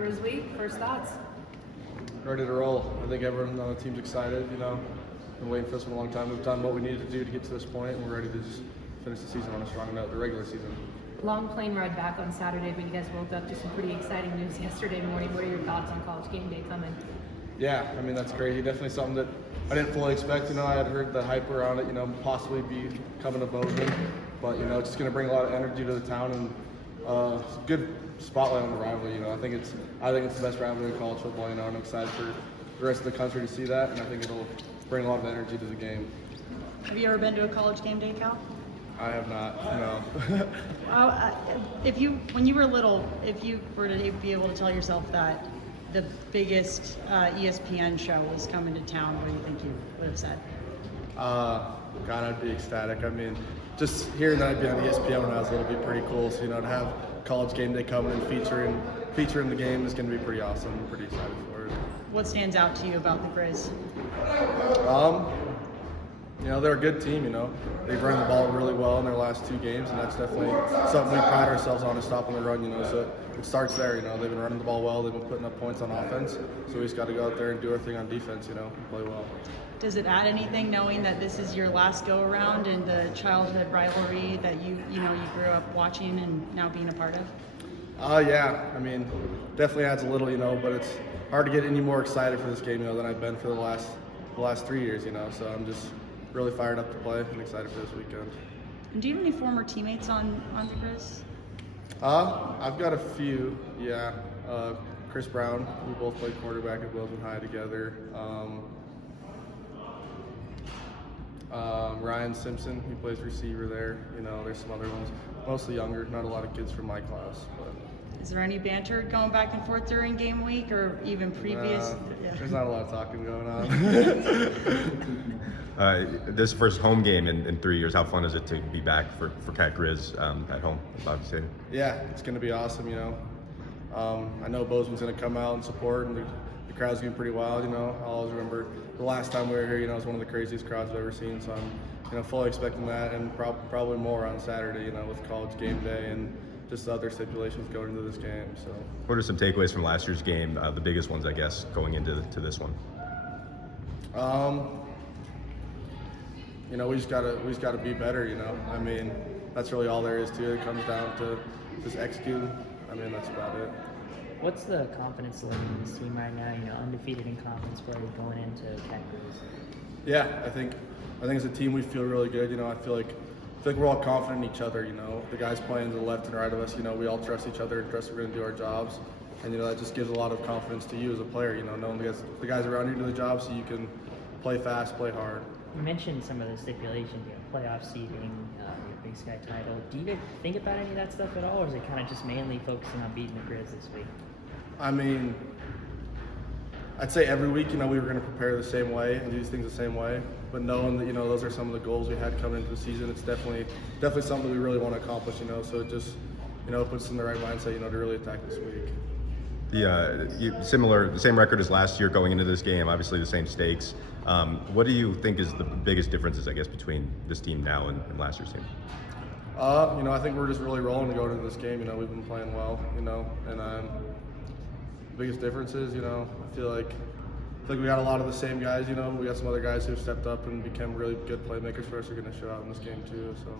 Cat-Griz week. First thoughts? Ready to roll. I think everyone on the team's excited. Been waiting for this one a long time. We've done what we needed to do to get to this point, and we're ready to just finish the season on a strong note, the regular season. Long plane ride back on Saturday, but you guys woke up to some pretty exciting news yesterday morning. What are your thoughts on College Game Day coming? Yeah, I mean, that's crazy. Definitely something that I didn't fully expect. I had heard the hype around it, possibly be coming to Bozeman. But, it's just going to bring a lot of energy to the town and it's a good spotlight on the rivalry. I think it's the best rivalry in college football. And I'm excited for the rest of the country to see that, and I think it'll bring a lot of energy to the game. Have you ever been to a College Game Day, Cal? I have not, no. When you were little, if you were to be able to tell yourself that the biggest ESPN show was coming to town, what do you think you would have said? God, I'd be ecstatic. I mean, just hearing that I'd be on ESPN when I was little would be pretty cool. So, to have College Game Day coming and featuring the game is going to be pretty awesome. I'm pretty excited for it. What stands out to you about the Griz? They're a good team, They've run the ball really well in their last 2 games, and that's definitely something we pride ourselves on, is stopping the run, So it starts there, They've been running the ball well, they've been putting up points on offense, so we just got to go out there and do our thing on defense, and play well. Does it add anything knowing that this is your last go-around in the childhood rivalry that you grew up watching and now being a part of? Yeah, I mean, definitely adds a little, but it's hard to get any more excited for this game, than I've been for the last 3 years, so I'm just really fired up to play and excited for this weekend. And do you have any former teammates on the Griz? I've got a few, yeah. Chris Brown, we both played quarterback at Bozeman High together. Ryan Simpson, he plays receiver there. There's some other ones, mostly younger, not a lot of kids from my class. But is there any banter going back and forth during game week or even previous? Yeah. There's not a lot of talking going on. This first home game in 3 years, how fun is it to be back for Cat-Griz at home, obviously? Yeah, it's going to be awesome, I know Bozeman's going to come out and support, and the crowd's going to be pretty wild, I'll always remember the last time we were here, it was one of the craziest crowds I've ever seen, so I'm, fully expecting that, and probably more on Saturday, with College Game Day and just the other stipulations going into this game. So, what are some takeaways from last year's game? The biggest ones, I guess, going into this one. We just gotta be better. I mean, that's really all there is to it. It comes down to just executing. I mean, that's about it. What's the confidence level in this team right now? Undefeated in conference play going into Cat-Griz. Yeah, I think as a team we feel really good. I feel like we're all confident in each other. The guys playing to the left and right of us. We all trust each other and trust we're going to do our jobs. And that just gives a lot of confidence to you as a player. Knowing the guys around you do the job, so you can play fast, play hard. You mentioned some of the stipulations, playoff seeding, your Big Sky title. Do you think about any of that stuff at all, or is it kind of just mainly focusing on beating the Griz this week? I mean, I'd say every week, we were going to prepare the same way and do these things the same way. But knowing that, those are some of the goals we had coming into the season, it's definitely something we really want to accomplish, So it just, puts us in the right mindset, to really attack this week. The same record as last year going into this game, obviously the same stakes. What do you think is the biggest differences, I guess, between this team now and last year's team? I think we're just really rolling to go into this game. We've been playing well, and the biggest difference is, I feel like we got a lot of the same guys. We got some other guys who've stepped up and become really good playmakers for us who are going to show out in this game too. So.